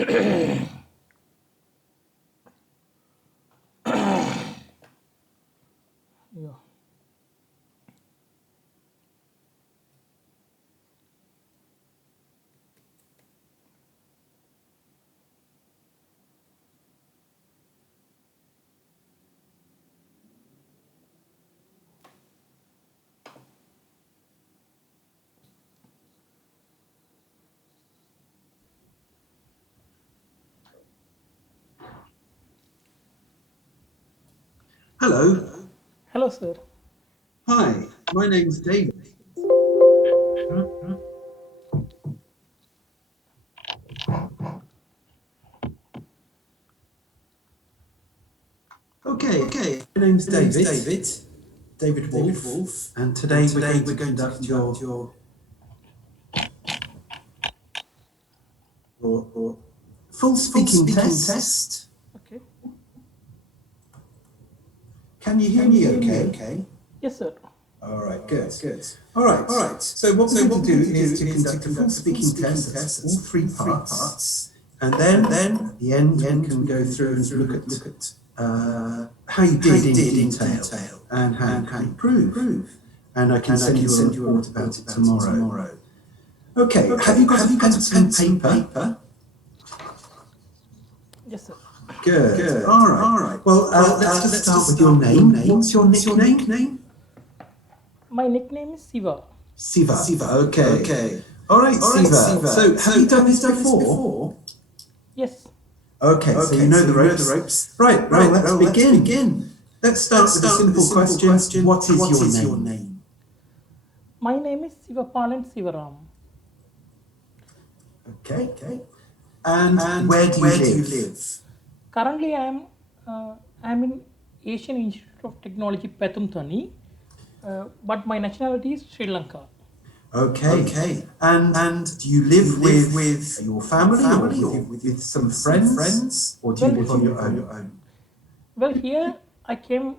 Yeah. Hello. Hello, sir. Hi, my name's David. Okay, my name's David. David Wolf. And today we're going to conduct your full speaking test. Okay. Can you hear me okay? Yes, sir. All right, good. All right. So what we're going to do is to conduct a full speaking test, all three parts, and then at the end we can go through and look at how you did in detail and how you can improve. And I can send you a report about it tomorrow. Okay. Have you got a pen and paper? Yes, sir. Good. All right. Well, let's just start with your name. What's your nickname? My nickname is Siva. Siva. Okay. All right, Siva. So have you done this before? Yes. Okay, so you know the ropes. Right, let's begin. Let's start with a simple question. What is your name? My name is Sivapalan Sivaram. Okay. And where do you live? Currently, I am in Asian Institute of Technology, Pathumthani, but my nationality is Sri Lanka. Okay. And do you live with your family or with some friends? Or do you live on your own? Well, here I came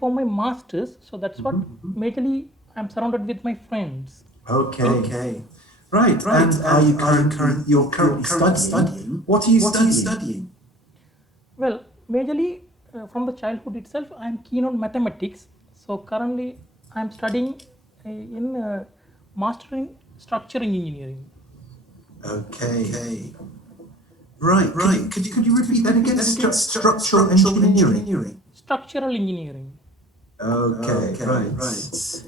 for my masters, so that's what majorly I'm surrounded with my friends. Okay. Right. And are you currently studying? What are you studying? Well, majorly from the childhood itself, I'm keen on mathematics. So currently, I'm studying in mastering structural engineering. Okay. Right. Could you repeat that again? Structural engineering. Structural engineering. Okay. Right.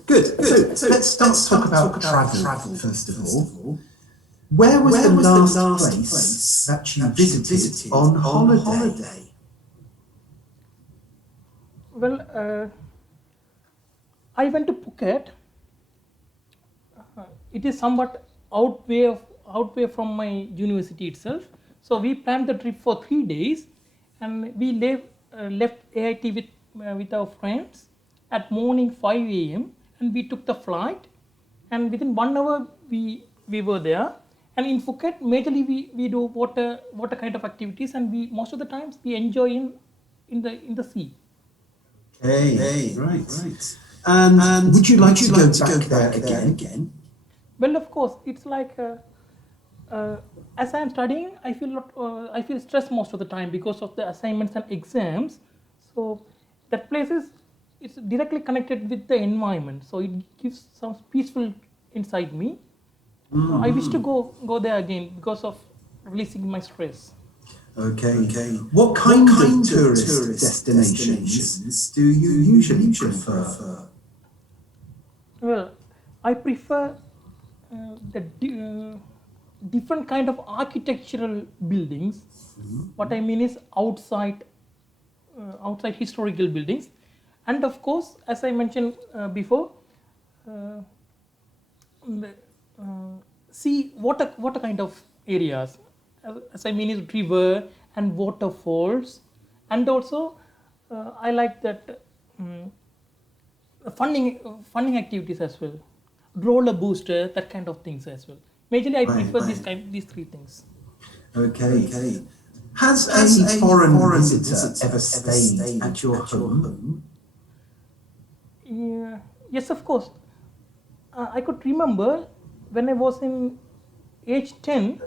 Good. So let's talk about travel first of all. Where was the last place that you visited on holiday? Well, I went to Phuket. It is somewhat outway from my university itself. So we planned the trip for 3 days, and we left AIT with our friends at morning 5 a.m. and we took the flight, and within 1 hour we were there. And in Phuket, majorly we do water kind of activities, and we most of the times we enjoy in the sea. Okay. Right. And would you like to go back there again? Well, of course, it's like as I am studying, I feel stressed most of the time because of the assignments and exams. So that place is it's directly connected with the environment, so it gives some peaceful inside me. I wish to go there again because of releasing my stress. Okay. What kind of tourist destinations do you usually prefer? Well, I prefer different kind of architectural buildings. What I mean is outside historical buildings, and of course, as I mentioned before, uh, the, uh, see water kind of areas. As I mean is river and waterfalls, and also I like that um, funding activities as well, roller booster, that kind of things as well. Majorly, I prefer these three things. Okay. Has a foreign visitor ever stayed at your home? Yeah, yes, of course. I could remember when I was in age 10,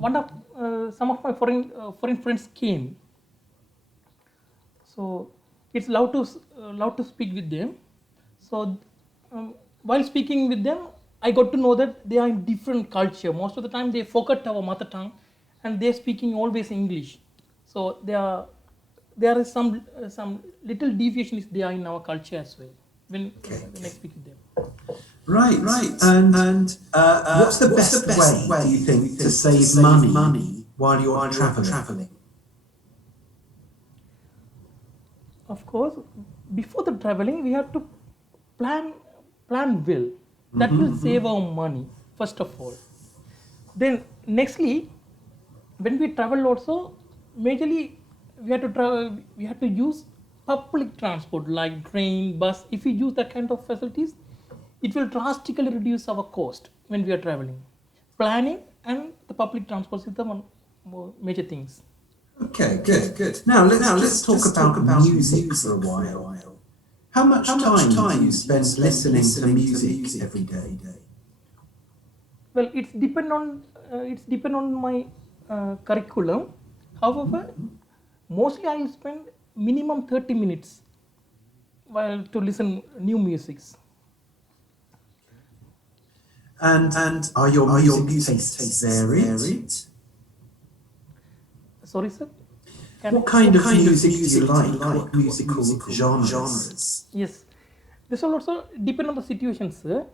one of some of my foreign friends came, so it's love to speak with them. So while speaking with them, I got to know that they are in different culture. Most of the time they forget our mother tongue, and they're speaking always English. So there is some little deviation is there in our culture as well when I speak with them. Right. And what's the best way, do you think, to save money while you're traveling? Of course, before the traveling, we have to plan well. That will save our money first of all. Then nextly, when we travel also, majorly we have to travel. We have to use public transport like train, bus. If we use that kind of facilities, it will drastically reduce our cost when we are traveling. Planning and the public transport is the one major things. Okay, good. Now let's talk about music for a while. How much time do you spend listening to music every day? Well, it's depend on my curriculum. However, mostly I will spend minimum 30 minutes while to listen new musics. And are your music tastes varied? Sorry, sir. What kind of music do you like? What musical genres? Yes, this will also depend on the situation, sir.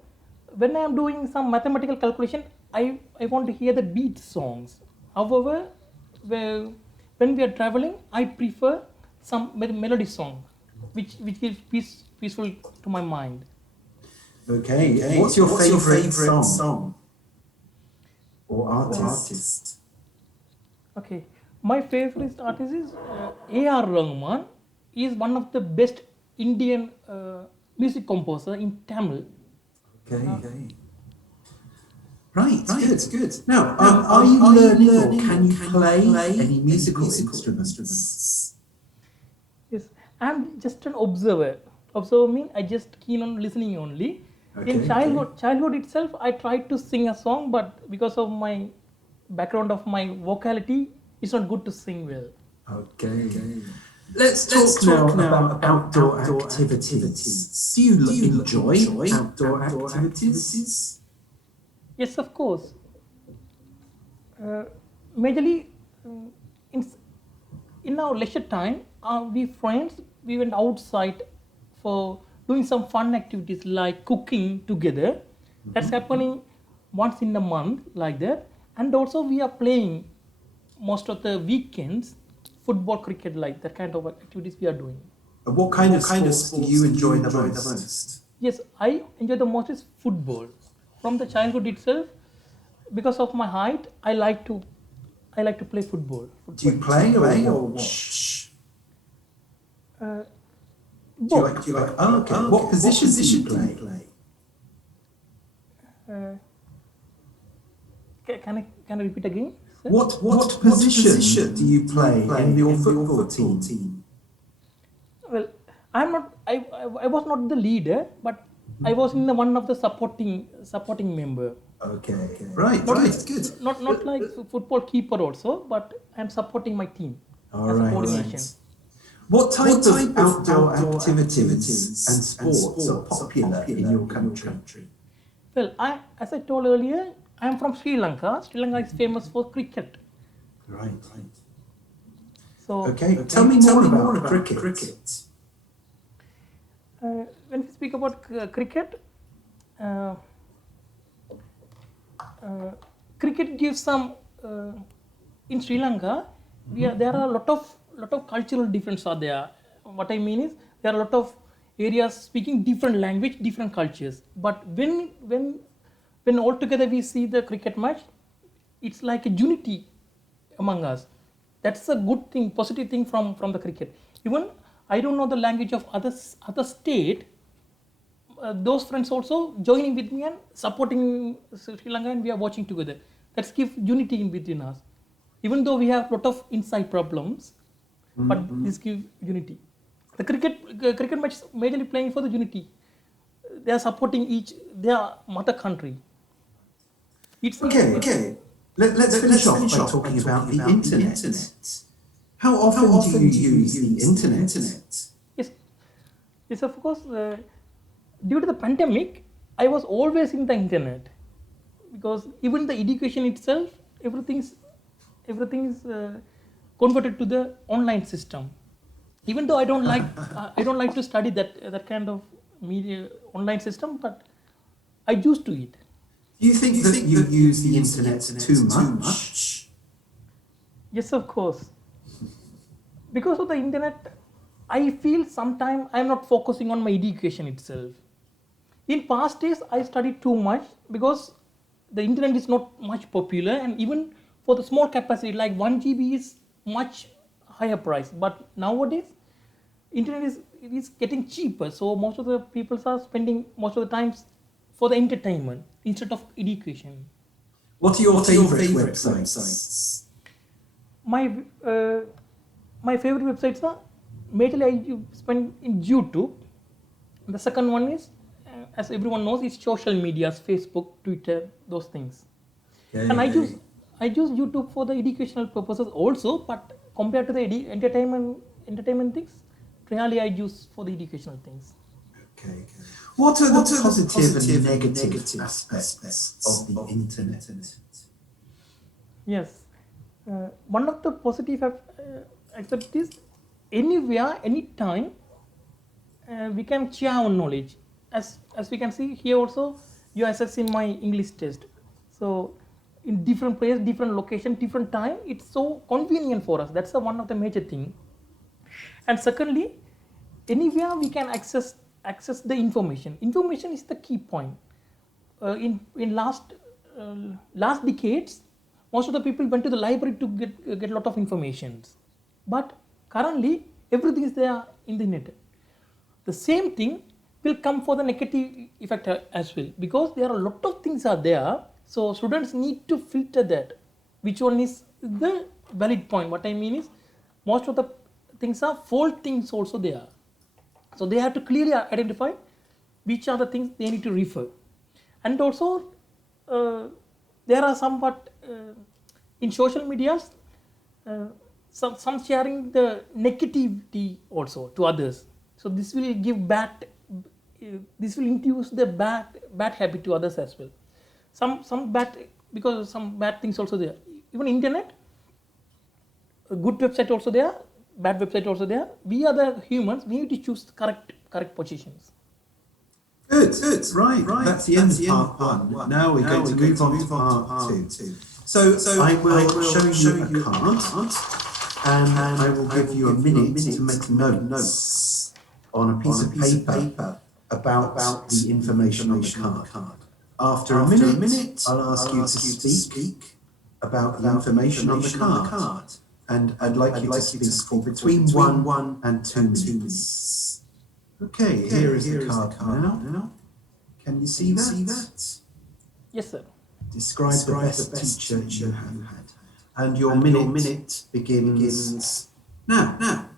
When I am doing some mathematical calculation, I want to hear the beat songs. However, when we are traveling, I prefer some melody song, which gives peaceful to my mind. Okay. What's your favorite song or artist? Okay, my favorite artist is A.R. Rahman. He is one of the best Indian music composer in Tamil. Okay. Right. Good. Now, are you learning or can you play any musical instruments? Yes, I'm just an observer. Observer means I just keen on listening only. In childhood itself, I tried to sing a song, but because of my background of my vocality, it's not good to sing well. Okay. Let's talk now about outdoor activities. Do you enjoy outdoor activities? Yes, of course. Majorly, in our leisure time, we friends we went outside for doing some fun activities like cooking together. That's happening once in a month, like that. And also, we are playing most of the weekends football, cricket, like that kind of activities we are doing. What kind of sports do you enjoy the most? Yes, I enjoy the most is football. From the childhood itself, because of my height, I like to play football. Do you play or watch? Both. Do you like? Oh, okay. What position do you play? Can I repeat again? Sir? What position do you play in your football team? Well, I'm not. I was not the leader, but I was in the one of the supporting member. Okay. Right. Good. Not like football keeper also, but I'm supporting my team as a coordination. What type of outdoor activities and sports are popular in your country? Well, as I told earlier, I am from Sri Lanka. Sri Lanka is famous for cricket. Right. So, Tell me more about cricket. When we speak about cricket, cricket gives some in Sri Lanka. There are a lot of cultural differences are there. What I mean is there are a lot of areas speaking different language, different cultures. But when all together we see the cricket match, it's like a unity among us. That's a good thing, positive thing from the cricket. Even I don't know the language of other state. Those friends also joining with me and supporting Sri Lanka, and we are watching together. That gives unity in between us. Even though we have a lot of inside problems, but this gives unity. The cricket match is majorly playing for the unity. They are supporting their mother country. Okay. Let's finish off by talking about the internet. How often do you use the internet? Yes, yes, of course. Due to the pandemic, I was always in the internet because even the education itself, everything is converted to the online system. Even though I don't like to study that kind of media online system, but I used to it. Do you think that you use the internet too much? Yes, of course. Because of the internet, I feel sometimes I'm not focusing on my education itself. In past days, I studied too much because the internet is not much popular, and even for the small capacity, like 1 GB is much higher price. But nowadays, internet is getting cheaper, so most of the people are spending most of the times for the entertainment instead of education. What are your favorite websites? My uh, my favorite websites are majorly I spend in YouTube. The second one is, as everyone knows, is social medias, Facebook, Twitter, those things. And I use YouTube for the educational purposes also, but compared to the entertainment things, really I use for the educational things. Okay. What are the positive and negative aspects of the internet? Yes, one of the positive aspect is anywhere, anytime, we can share our knowledge. As we can see here also, you assessing my English test. So in different place, different location, different time, it's so convenient for us. That's the one of the major thing. And secondly, anywhere we can access the information. Information is the key point. In last decades, most of the people went to the library to get a lot of informations. But currently, everything is there in the internet. The same thing will come for the negative effect as well, because there are a lot of things are there. So students need to filter that which one is the valid point. What I mean is, most of the things are fault things also there, so they have to clearly identify which are the things they need to refer. And also, there are somewhat in social medias, some sharing the negativity also to others. So this will give this will induce the bad habit to others as well. Some bad, because some bad things also there. Even internet, a good website also there, bad website also there. We are the humans. We need to choose the correct positions. Good. Right. That's the end of part one. Now we're going to move on to part two. So I will show you a card, and I will give you a minute to make notes on a piece of paper about the information on the card. After a minute, I'll ask you to speak about the information on the card, and I'd like you to speak for between 1 and 2 minutes. Okay, here is the card now. Can you see that? Yes, sir. Describe the best teacher you have had. And your minute begins now.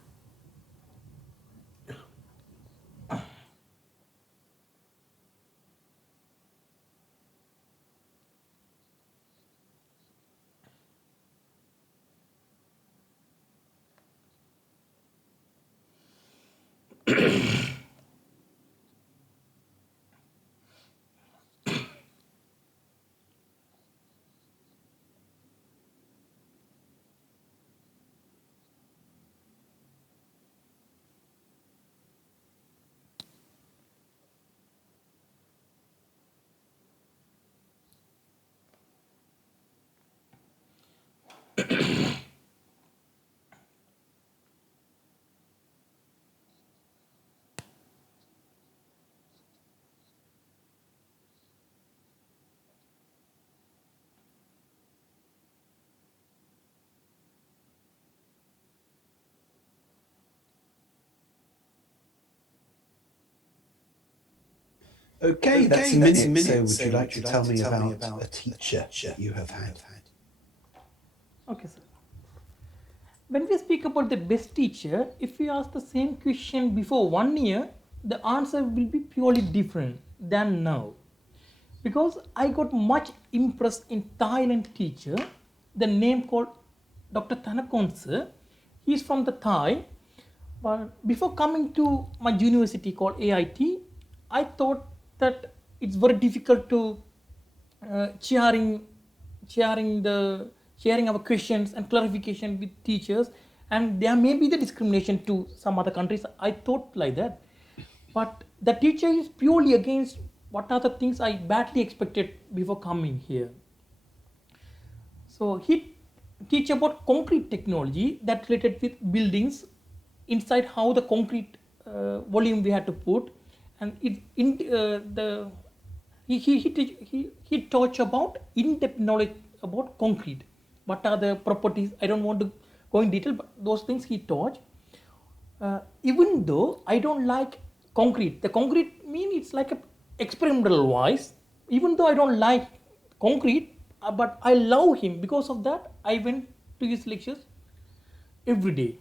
Okay, that's a minute. So would you like to tell me about a teacher you have had? Okay, sir. When we speak about the best teacher, if we ask the same question before 1 year, the answer will be purely different than now. because I got much impressed in Thailand teacher, the name called Dr. Thanakonse. He's from the Thai. But before coming to my university called AIT, I thought that it's very difficult to uh, sharing sharing our questions and clarification with teachers, and there may be the discrimination to some other countries. I thought like that, but the teacher is purely against what are the things I badly expected before coming here. So he teach about concrete technology that related with buildings, inside how the concrete volume we had to put, and it in the he taught about in-depth knowledge about concrete. What are the properties? I don't want to go in detail, but those things he taught. Even though I don't like concrete, the concrete mean it's like a experimental wise. Even though I don't like concrete, but I love him because of that. I went to his lectures every day.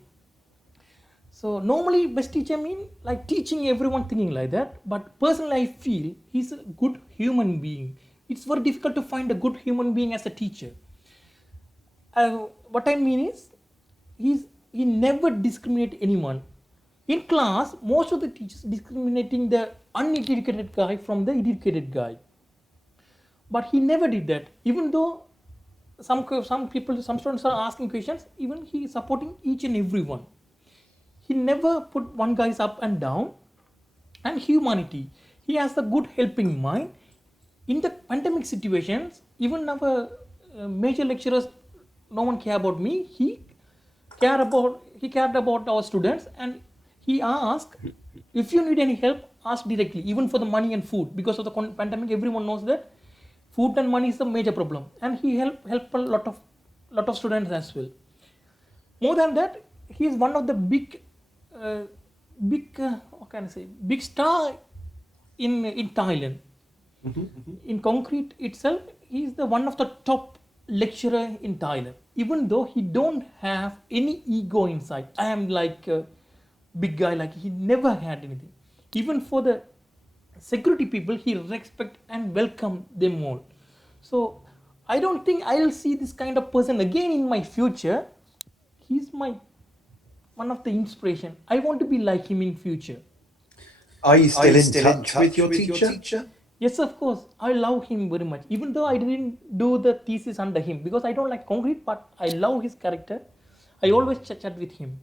So normally best teacher mean like teaching everyone thinking like that. But personally, I feel he's a good human being. It's very difficult to find a good human being as a teacher. What I mean is, he never discriminate anyone. In class, most of the teachers discriminating the uneducated guy from the educated guy. But he never did that. Even though some students are asking questions, even he is supporting each and every one. He never put one guy's up and down. And humanity, he has a good helping mind. In the pandemic situations, even our major lecturers, no one care about me. He cared about our students, and he asked, if you need any help, ask directly, even for the money and food. Because of the pandemic, everyone knows that food and money is the major problem, and he helped a lot of students as well. More than that, he is one of the what can I say, big star in Thailand. In concrete itself, he is the one of the top lecturer in Thailand. Even though he don't have any ego inside, I am like a big guy. Like he never had anything. Even for the security people, he respect and welcome them all. So I don't think I'll see this kind of person again in my future. He's my one of the inspiration. I want to be like him in future. Are you still in touch with your teacher? Yes, of course. I love him very much. Even though I didn't do the thesis under him because I don't like concrete, but I love his character. I always chat with him.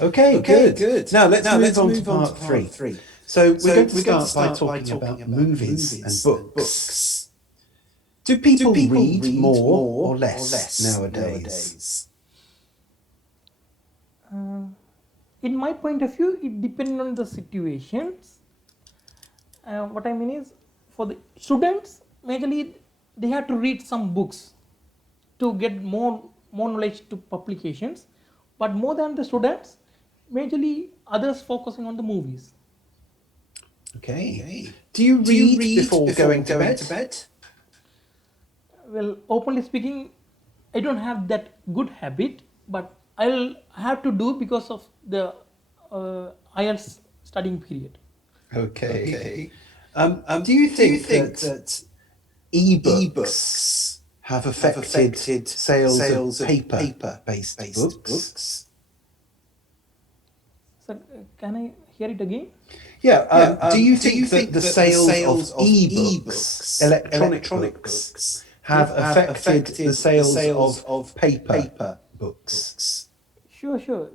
Okay, good. Now let's move on to part three. So we're going to start by talking about movies and books. Do people read more or less nowadays? In my point of view, it depends on the situations. What I mean is, for the students, majorly they have to read some books to get more knowledge to publications. But more than the students, majorly others focusing on the movies. Okay. Do you read before going to bed? Well, openly speaking, I don't have that good habit, but I'll have to do because of the IELTS studying period. Okay. Do you think that e-books have affected sales of paper-based books? So, can I hear it again? Yeah. Do you think that the sales of e-books, electronic books, have affected the sales of paper books? Sure.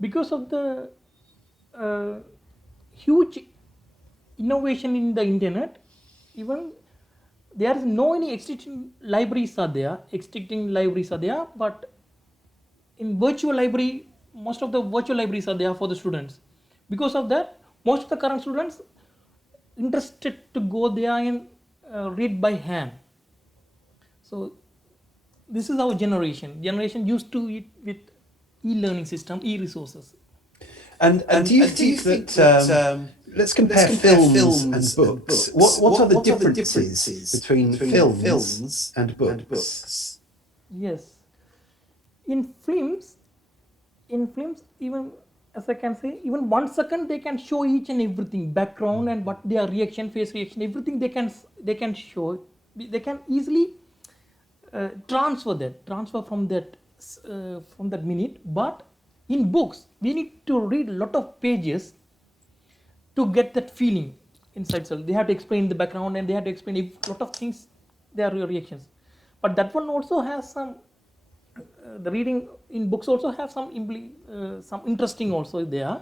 Because of the huge innovation in the internet, even there is no any existing libraries are there, but in virtual library, most of the virtual libraries are there for the students. Because of that, most of the current students interested to go there and read by hand. So this is our generation used to it with e-learning system, e-resources. And do you think that let's compare films and books. What are the differences between films and books? Yes, in films, even as I can say, even 1 second they can show each and everything, background and what their reaction, face reaction, everything they can show. They can easily transfer from that minute. But in books, we need to read a lot of pages to get that feeling inside. So they have to explain the background and they have to explain a lot of things, their reactions. But that one also has some the reading in books also have some interesting also there,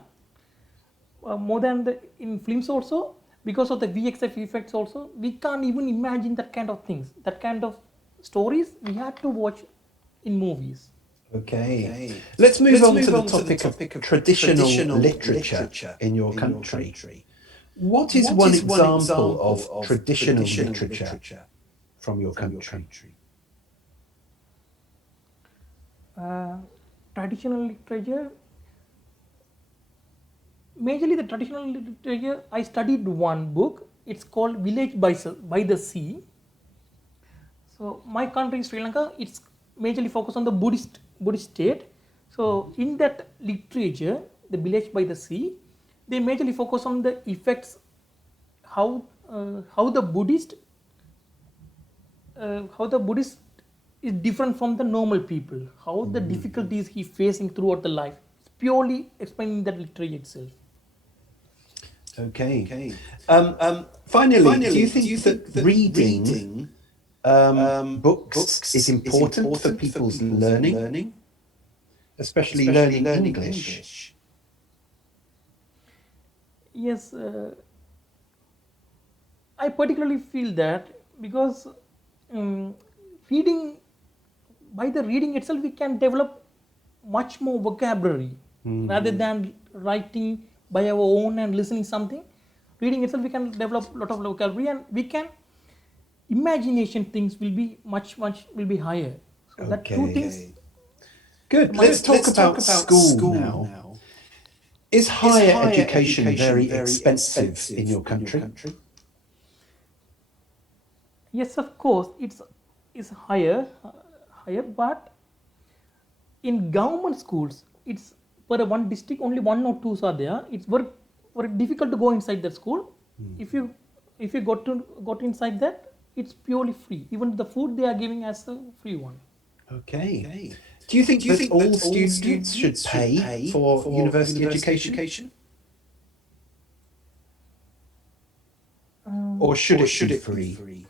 more than in films also, because of the VXF effects also. We can't even imagine that kind of things, that kind of stories we have to watch in movies. Okay. Let's move on to the topic of traditional literature in your country. What is one example of traditional literature from your country? Traditional literature, majorly the traditional literature, I studied one book. It's called Village by the Sea. So my country, Sri Lanka, it's majorly focused on the Buddhist state. So in that literature, the Village by the Sea, they majorly focus on the effects, how the Buddhist is different from the normal people, how the difficulties he facing throughout the life. It's purely explaining that literature itself. Okay. Finally, do you think that reading books is important for people's learning, especially learning English? Yes, I particularly feel that because um, reading, by the reading itself, we can develop much more vocabulary rather than writing by our own and listening something. Reading itself, we can develop a lot of vocabulary, and we can imagination things will be much will be higher. So that two things. Good. Let's talk about school now. Is higher education very expensive in your country? Yes, of course, it's higher, but in government schools, it's per one district only one or two are there. It's very difficult to go inside the school. If you got inside that, it's purely free. Even the food they are giving as a free one. Okay. Do you think that all students should pay for university education? Or should it be free?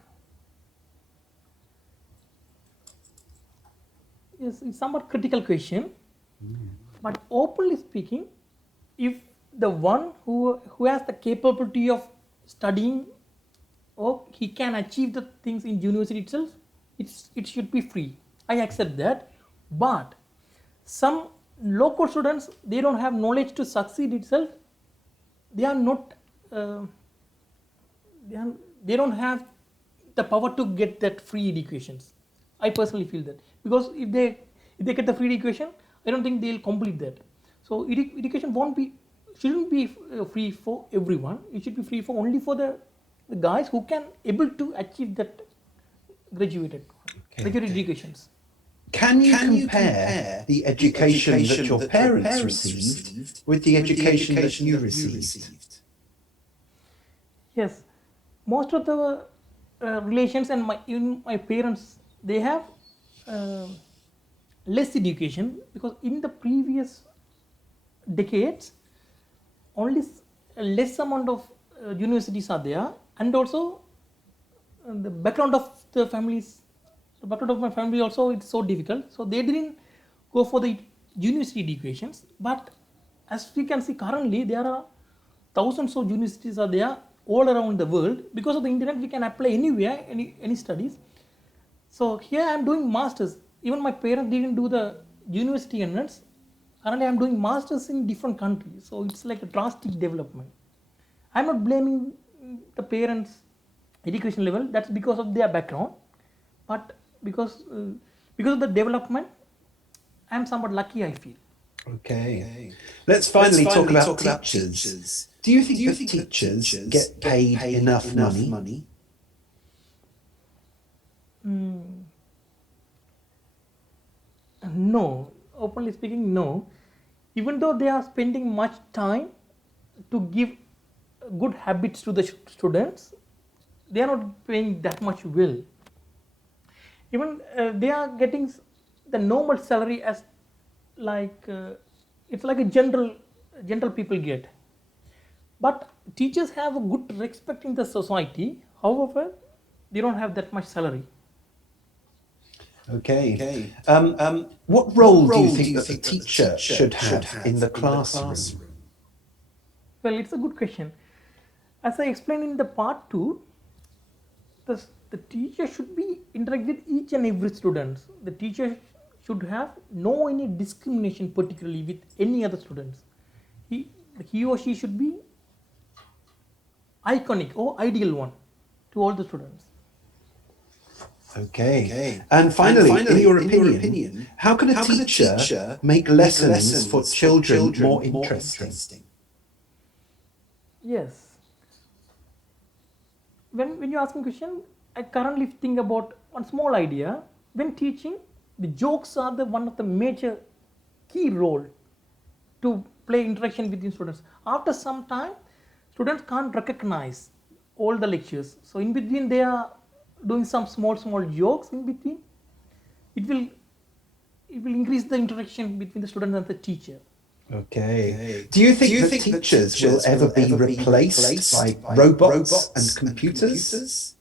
Yes, it's somewhat critical question. But openly speaking, if the one who has the capability of studying, or he can achieve the things in university itself, it should be free. I accept that. But some local students, they don't have knowledge to succeed itself. They are not. They don't have the power to get that free educations. I personally feel that, because if they get the free education, I don't think they'll complete that. So education shouldn't be free for everyone. It should be free for only for the guys who can able to achieve that graduated educations. Can you compare the education that your parents received with the education that you received? Yes, most of the relations and even my parents, they have uh, less education, because in the previous decades only a less amount of universities are there, and also the background of the background of my family also, it's so difficult, so they didn't go for the university educations. But as we can see currently, there are thousands of universities are there all around the world. Because of the internet, we can apply anywhere, any studies. So here I am doing masters. Even my parents didn't do the university entrance. Currently I am doing masters in different countries. So it's like a drastic development. I'm not blaming the parents' education level. That's because of their background. But because of the development, I'm somewhat lucky, I feel. Okay. Let's finally talk about teachers. Do you think that teachers get paid enough money? No, openly speaking, no. even though they are spending much time to give good habits to the students, they are not paying that much well. Even they are getting the normal salary as like it's like a general people get. But teachers have a good respect in the society. However, they don't have that much salary. Okay. What role do you think that the teacher should have in the classroom? Well, it's a good question. As I explained in the part 2, the teacher should be interact with each and every student. The teacher should have no any discrimination particularly with any other students. He or she should be iconic or ideal one to all the students. Okay. And finally, in your opinion, how can a teacher make lessons for children more interesting? Yes. When you ask me a question, I currently think about one small idea. When teaching, the jokes are the one of the major key role to play interaction between students. After some time, students can't recognize all the lectures. So in between they are doing some small jokes in between. It will increase the interaction between the student and the teacher. Okay. Do you think that teachers will ever be replaced by robots and computers?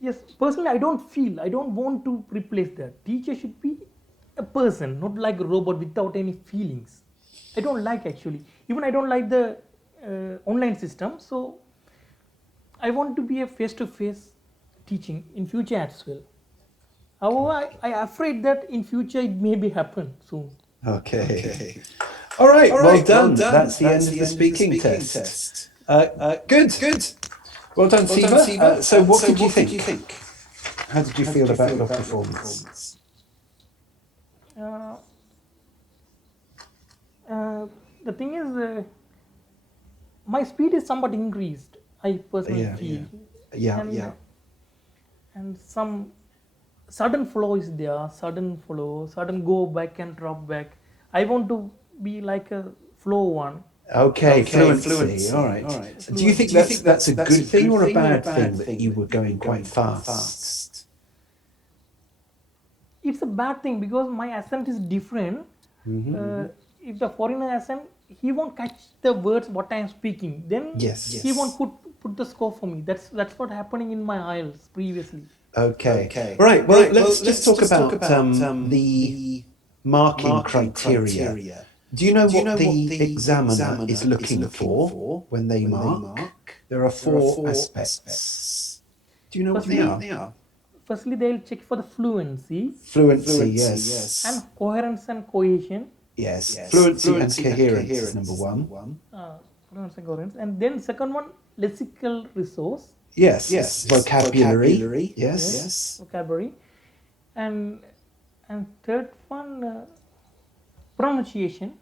Yes, personally I don't want to replace that. Teacher should be a person, not like a robot without any feelings. I don't like actually. Even I don't like the online system. So I want to be a face-to-face teaching in future as well. However, I afraid that in future it may be happen soon. Okay. All right. Well done. That's the end of the speaking test. Good. Well done, Siva. So what did you think? How did you feel about your performance? The thing is, my speed is somewhat increased. I personally feel. Yeah. And some sudden flow is there, sudden go back and drop back. I want to be like a flow one. Okay, fluency. All right. Do you think that's a good thing or a bad thing that you were going quite fast? It's a bad thing because my accent is different. If the foreigner accent, he won't catch the words what I am speaking. Then he won't put the score for me. That's what happening in my IELTS previously. Okay. Right. Well, let's just talk about the marking criteria. Do you know what the examiner is looking for when they mark? There are 4 aspects. Do you know what they are? Firstly, they'll check for the fluency. Fluency, yes. And coherence and cohesion. Yes. Fluency and coherence, number 1. Fluency and coherence. And then second one, lexical resource. Yes. Vocabulary. Yes. Vocabulary. And third one, pronunciation.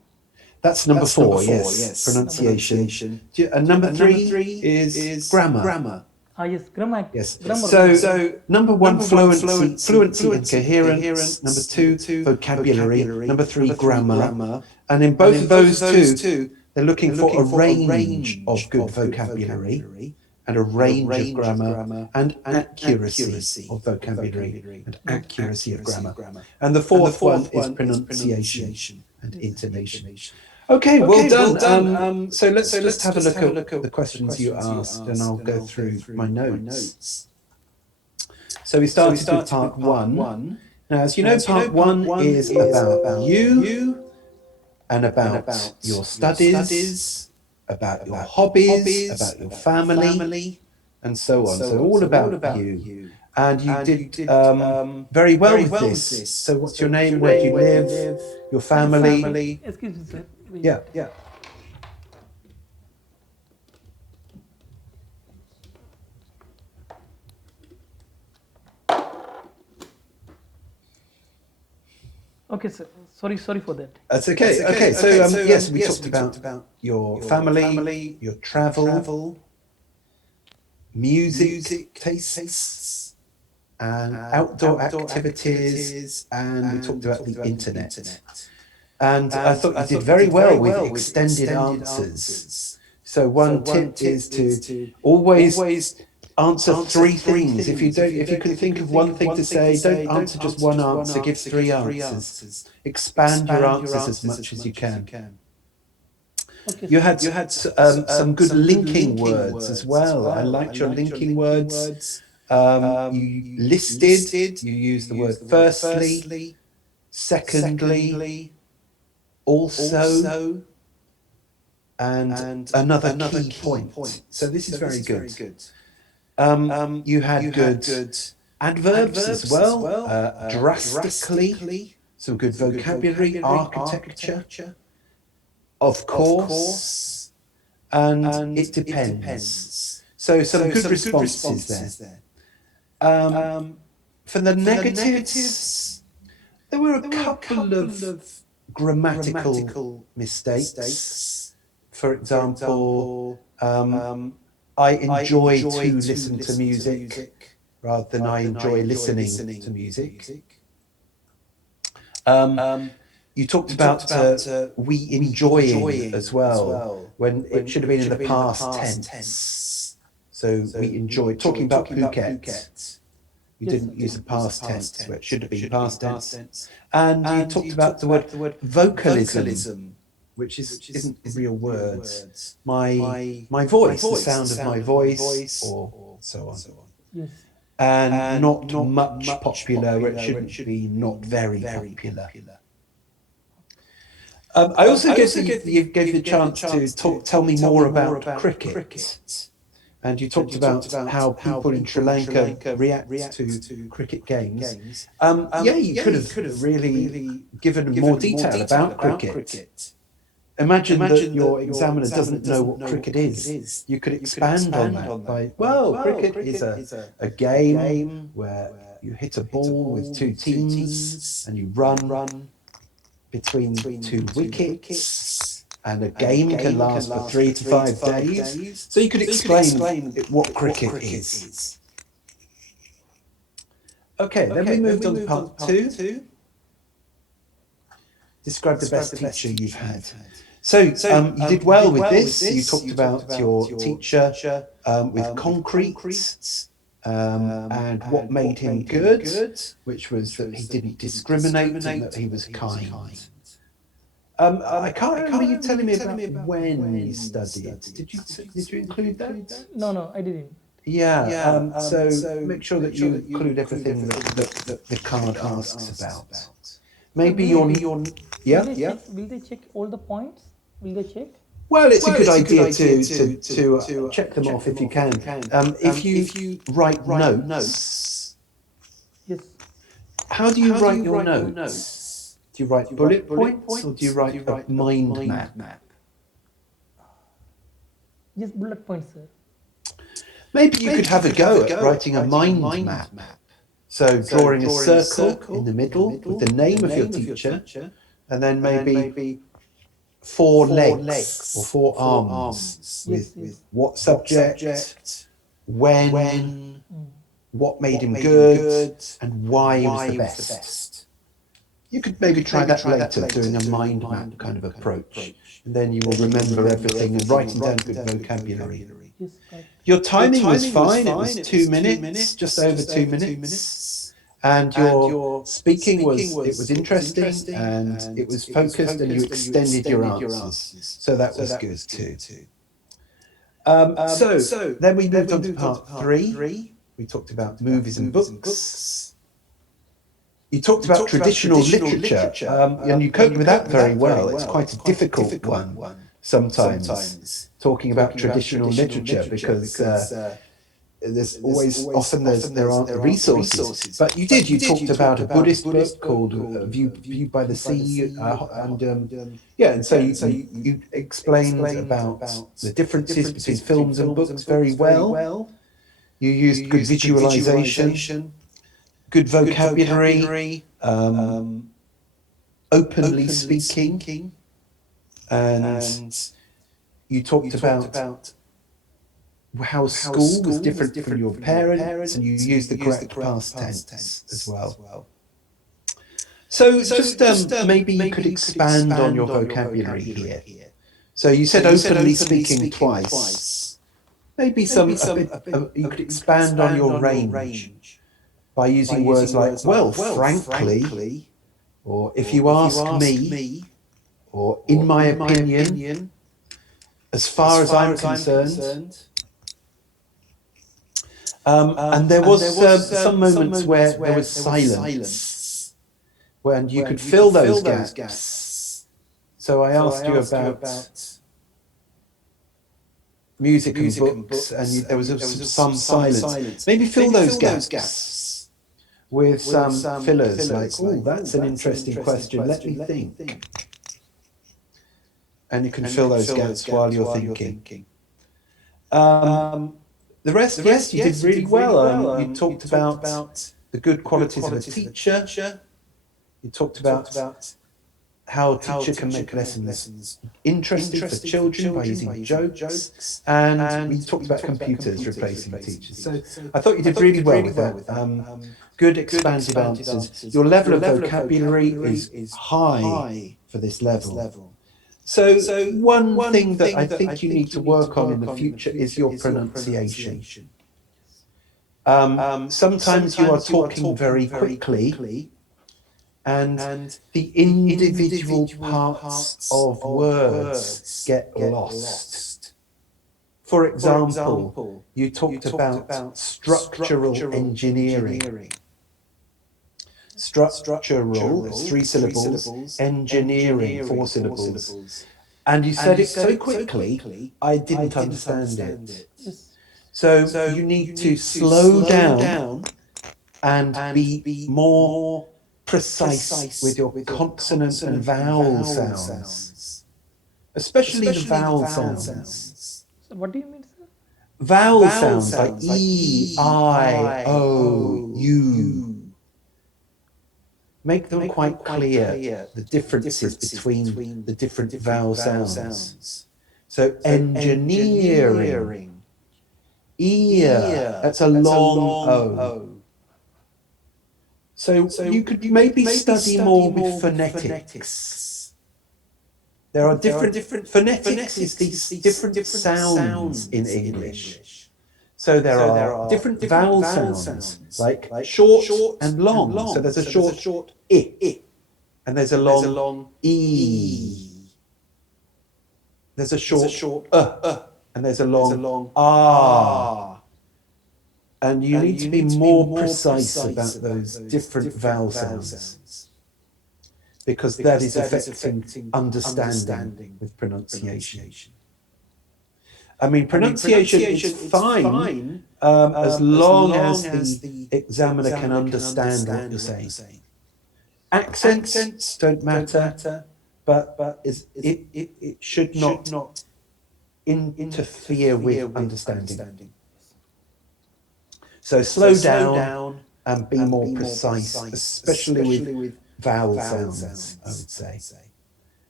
That's number 4, yes. Pronunciation. And number 3 is grammar. Yes, grammar. Yes. Grammar. So number 1, fluency and coherence. Number 2, vocabulary. Number 3, grammar. And in both of those two, they're looking for a range of good vocabulary and a range of grammar and accuracy of vocabulary and accuracy of grammar. And the fourth one is pronunciation and intonation. Okay, well done. So let's have a look at the questions you asked, and I'll go through my notes. So we started with part 1. Now, as you know, part 1 is about you and about your studies, about your hobbies, about your family, and so on. So all about you. And you did very well with this. So what's your name? Where do you live? Your family? Excuse me, sir. Yeah. Okay, sir. Sorry for that. That's okay. Okay. So yes, we talked about your family, your travel, music tastes, and outdoor activities, and we talked about the internet. And I thought you did very well with extended answers. So one tip is to always answer three things. If you can think of one thing to say, don't answer just one answer, give three answers. Expand your answers as much as you can. Okay, You had some good linking words as well. I liked your linking words. You listed, you used the word firstly, secondly, also, and another key point. So this is very good. You had good adverbs as well, drastically, some good vocabulary, architecture, of course, and it depends. So some good responses there. For the negatives, there were a couple of grammatical mistakes. For example, I enjoy to listen to music rather than I enjoy listening to music. You talked about we enjoying as well, when it should have been in the past tense. So we enjoy, talking about Phuket. You didn't use the past tense, where it should have been past tense. And you talked about the word vocalism, which isn't a real word. My voice, the sound of my voice, or so on. yes. And not much popular, it shouldn't be not very popular. I also gave you the chance to tell me more about cricket. And you talked about how people in Sri Lanka react to cricket games. Yeah, you could have really given more detail about cricket. Imagine that your examiner doesn't know what cricket is. You could expand on that by, well, cricket is a game where you hit a ball with two teams and you run between two wickets, and a game can last for 3 to 5 days. So you could explain what cricket is. Okay, then we moved on to part 2. Describe the best teacher you've had. So you did well with this. You talked about your teacher with concrete and what made him good, which was that he didn't discriminate and that he was kind. I can't remember you telling me about when you studied. Did you include that? No, I didn't. Yeah. So make sure that you include everything that the card asks about. Maybe you're yeah. Will they check all the points? Will they check? Well, it's a good idea to check them off if you can. If you write notes, Yes. how do you write your notes? Do you write bullet points or do you write a mind map? Just bullet points, sir. Maybe you could have a go at writing a mind map. So drawing a circle in the middle with the name of your teacher, and then maybe 4 legs or 4 arms with what subject, when, what made him good, and why he was the best. You could maybe try that later, doing a mind map kind of approach, and then you will remember everything and writing down good vocabulary. Yes, correct. Your timing was fine. It was 2 minutes, just over 2 minutes. And your speaking was interesting and it was focused and you extended your answers. So that was good too. So then we moved on to part 3. We talked about movies and books. You talked about traditional literature and you coped with that very well. It's quite a difficult one sometimes, talking about traditional literature because there's always often there aren't the resources. But you talked about a Buddhist book called View by the Sea, and so you explained about the differences between films and books very well. You used good visualization, good vocabulary, openly speaking, and you talked about how school was different from your parents, and you used the correct past tense as well. So just maybe you could expand on your vocabulary here. So you said openly speaking twice. Maybe you could expand on your range by using words like, well, frankly, or if you ask me, or in my opinion, as far as I'm concerned. And there was some moments where there was silence, when you could fill those gaps. So I asked you about music and books, and there was some silence. Maybe fill those gaps with some fillers, like, oh, that's an interesting question, let me think. And you can fill those gaps while you're thinking. The rest, yes, you did really well. You talked about the good qualities of a teacher. You talked about how a teacher can make lessons interesting for children by using jokes. And we talked about computers replacing teachers. So I thought you did really well with that. Good expansive answers. Your level of vocabulary is high for this level. So one thing that I think you need to work on in the future is your pronunciation. Sometimes you are talking very quickly, and the individual parts of words get lost. For example, you talked about structural engineering. Structural is 3 syllables, engineering 4 syllables. And you said it so quickly, I didn't understand it. So you need to slow down and be more precise with your consonant and vowel sounds, especially the vowel sounds. So what do you mean, sir? Vowel sounds like E, I, O, U. Make them quite clear, the differences between the different vowel sounds. So engineering, ear, that's a long O. So you could maybe study more with phonetics. There are different phonetics is these different sounds in English. So there are different vowel sounds, like short and long. So there's a short I, and there's a long E. There's a short and there's a long ah. And you need to be more precise about those different vowel sounds, because that is affecting understanding with pronunciation. I mean, pronunciation is fine as long as the examiner can understand what you're saying. Accents don't matter, but it should not interfere with understanding. So slow down and be more precise, especially with vowel sounds, I would say,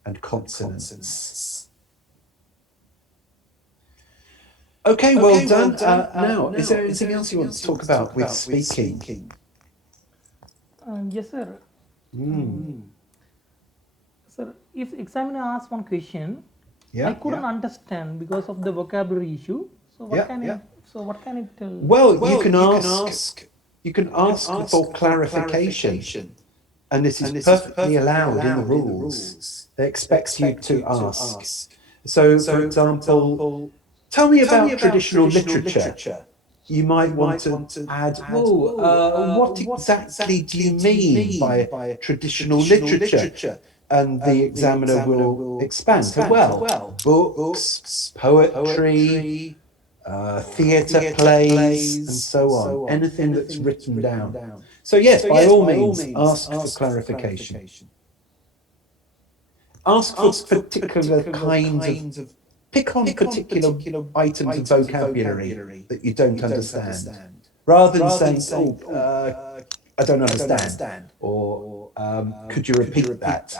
and consonants. Okay, well done. Now, is there anything else you want to talk about with speaking? Yes, sir. Sir, if examiner asks one question, I couldn't understand because of the vocabulary issue. So what can it tell? Well, you can ask for clarification, and this is perfectly allowed in the rules. They expect you to ask. So, for example, tell me about traditional literature. You might want to add, what exactly do you mean by traditional literature? And the examiner will expand. Well, books, poetry, theatre plays, and so on. Anything that's written down. So yes, by all means, ask for clarification. Ask for particular kinds of, pick on particular items of vocabulary that you don't understand, rather than saying, I don't understand, or could you repeat that?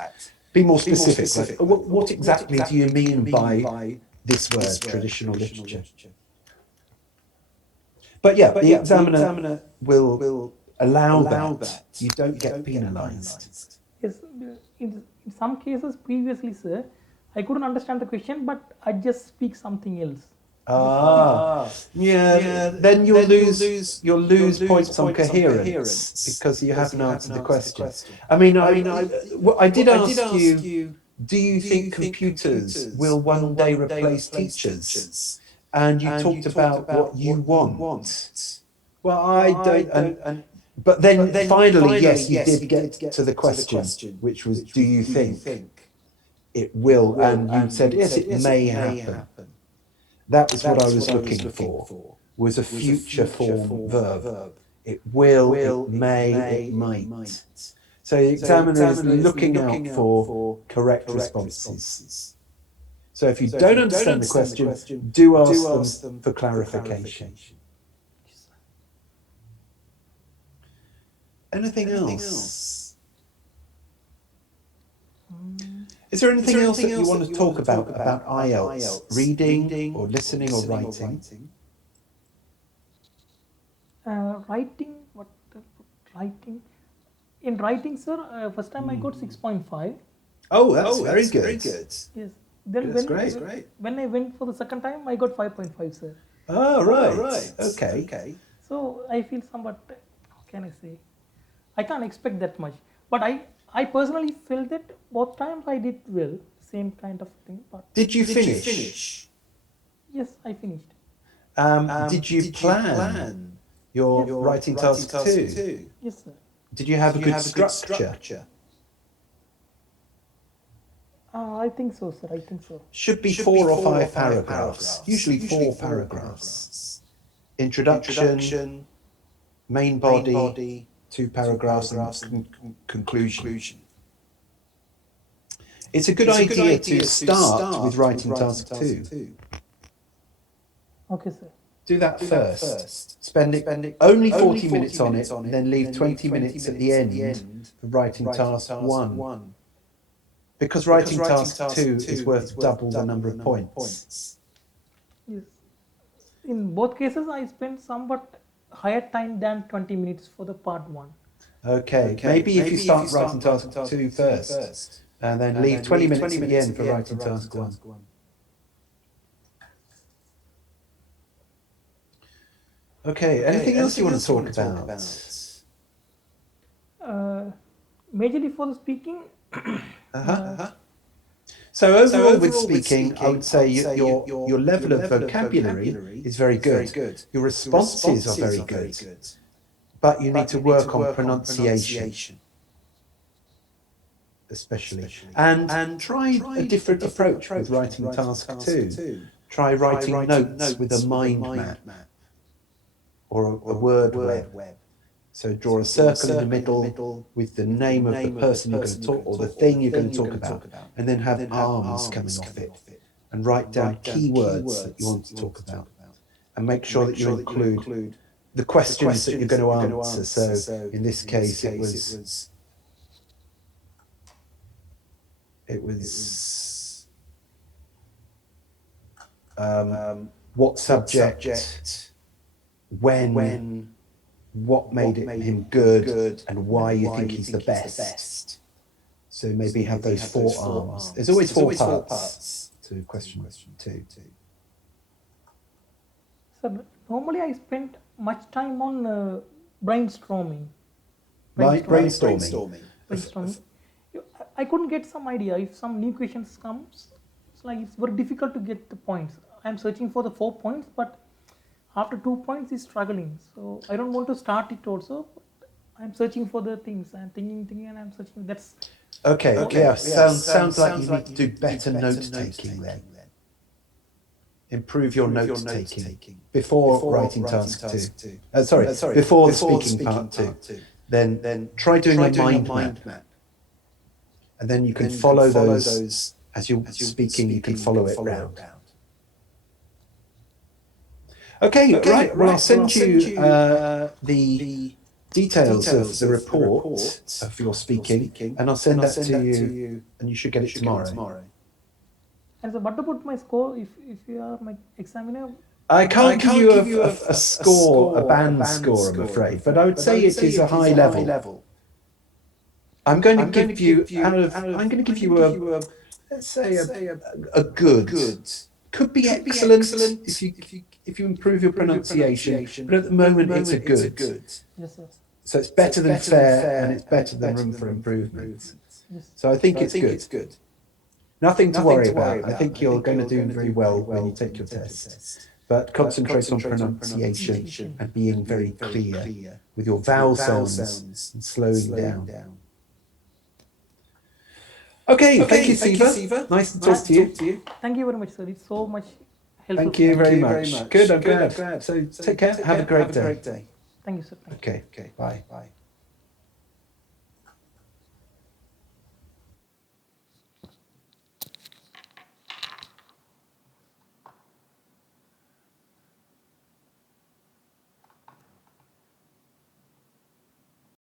Be more specific. Like, what exactly do you mean by this word, traditional literature? But yeah, the examiner will allow that. You don't get penalised. Yes, in some cases previously, sir, I couldn't understand the question, but I just speak something else. Yeah. Then you'll lose points on coherence because you haven't answered the question. I mean, I did ask you, do you think computers will one day replace teachers? And you talked about what you want. Well, I don't, but then finally, yes, you did get to the question, which was, do you think it will? And you said, yes, it may happen. That was what I was looking for, was a future form verb. It will, it may, it might. So the examiner is looking out for correct responses. So if you don't understand the question, do ask them for clarification. Anything else? Is there anything else that you want to talk about IELTS? Reading or listening or writing? Writing, writing? In writing, sir, first time I got 6.5. Oh, that's very good. Yes. Then That's great. When I went for the second time, I got 5.5, sir. Oh, right. Okay. So I feel somewhat, how can I say? I can't expect that much. But I personally felt that both times I did well, same kind of thing. But Did you finish? yes, I finished. Did you plan your writing task too? Yes, sir. Did you have a good structure? I think so, sir. I think so. Should be 4 or 5 paragraphs. Usually 4 paragraphs. Introduction, main body, 2 paragraphs, and conclusion. It's a good idea to start with writing task 2. Okay, sir. Do that first. Spend it only 40 minutes on it, and then leave 20 minutes at the end for writing task 1. Because writing task 2 is worth double the number of points. Yes. In both cases, I spent somewhat higher time than 20 minutes for the part 1. Okay, maybe if you start writing task 2 first, and then leave 20 minutes at the end for writing task 1. Okay, anything else you want to talk about? Majorly for the speaking, So overall with speaking, I would say your level of vocabulary is very good. Your responses are very good. But you need to work on pronunciation, especially. And try a different approach with writing task 2. Try writing notes with a mind map or a word web. So draw a circle in the middle with the name of the person you're going to talk, or the thing you're going to talk about, and then have arms coming off it. And write down keywords that you want to talk about. And make sure that you include the questions that you're going to answer. So in this case, it was what subject, when, what made him good, and why you think he's the best. So maybe have those 4 arms. There's always 4 parts to question 2. so normally I spent much time on brainstorming. Brainstorming. I couldn't get some idea if some new questions comes. It's very difficult to get the points. I'm searching for the 4 points, but after 2 points is struggling. So I don't want to start it also. I'm searching for the things. I'm thinking, and I'm searching. That's okay. Yeah, sounds like you need to do better note taking then. Improve your note taking before writing task 2. Before the speaking part 2. Then try doing a mind map. And then you can follow those as you're speaking, you can follow it round. Okay, right. Well, I'll send you the details of the report of your speaking, and I'll send that to you, and you should get it tomorrow. And so what about my score? If you are my examiner? I can't give you a score, a band score, I'm afraid, but I would say it is a high level. I'm going to give you I'm going to give you a let's say a good. Could be excellent if you improve your pronunciation, but at the moment it's a good. Yes, sir. So it's better than fair and it's better than room for improvement. Yes. So I think it's good. Nothing to worry about. I think you're going to do very well when you take your test. But concentrate on pronunciation and being very clear with your vowel sounds and slowing down. Okay, thank you, Siva. Nice to talk to you. Thank you very much, sir. It's so much helpful. Thank you very much. Good, I'm glad. So take care. Have a great day. Thank you, sir. Thank you. Okay, bye.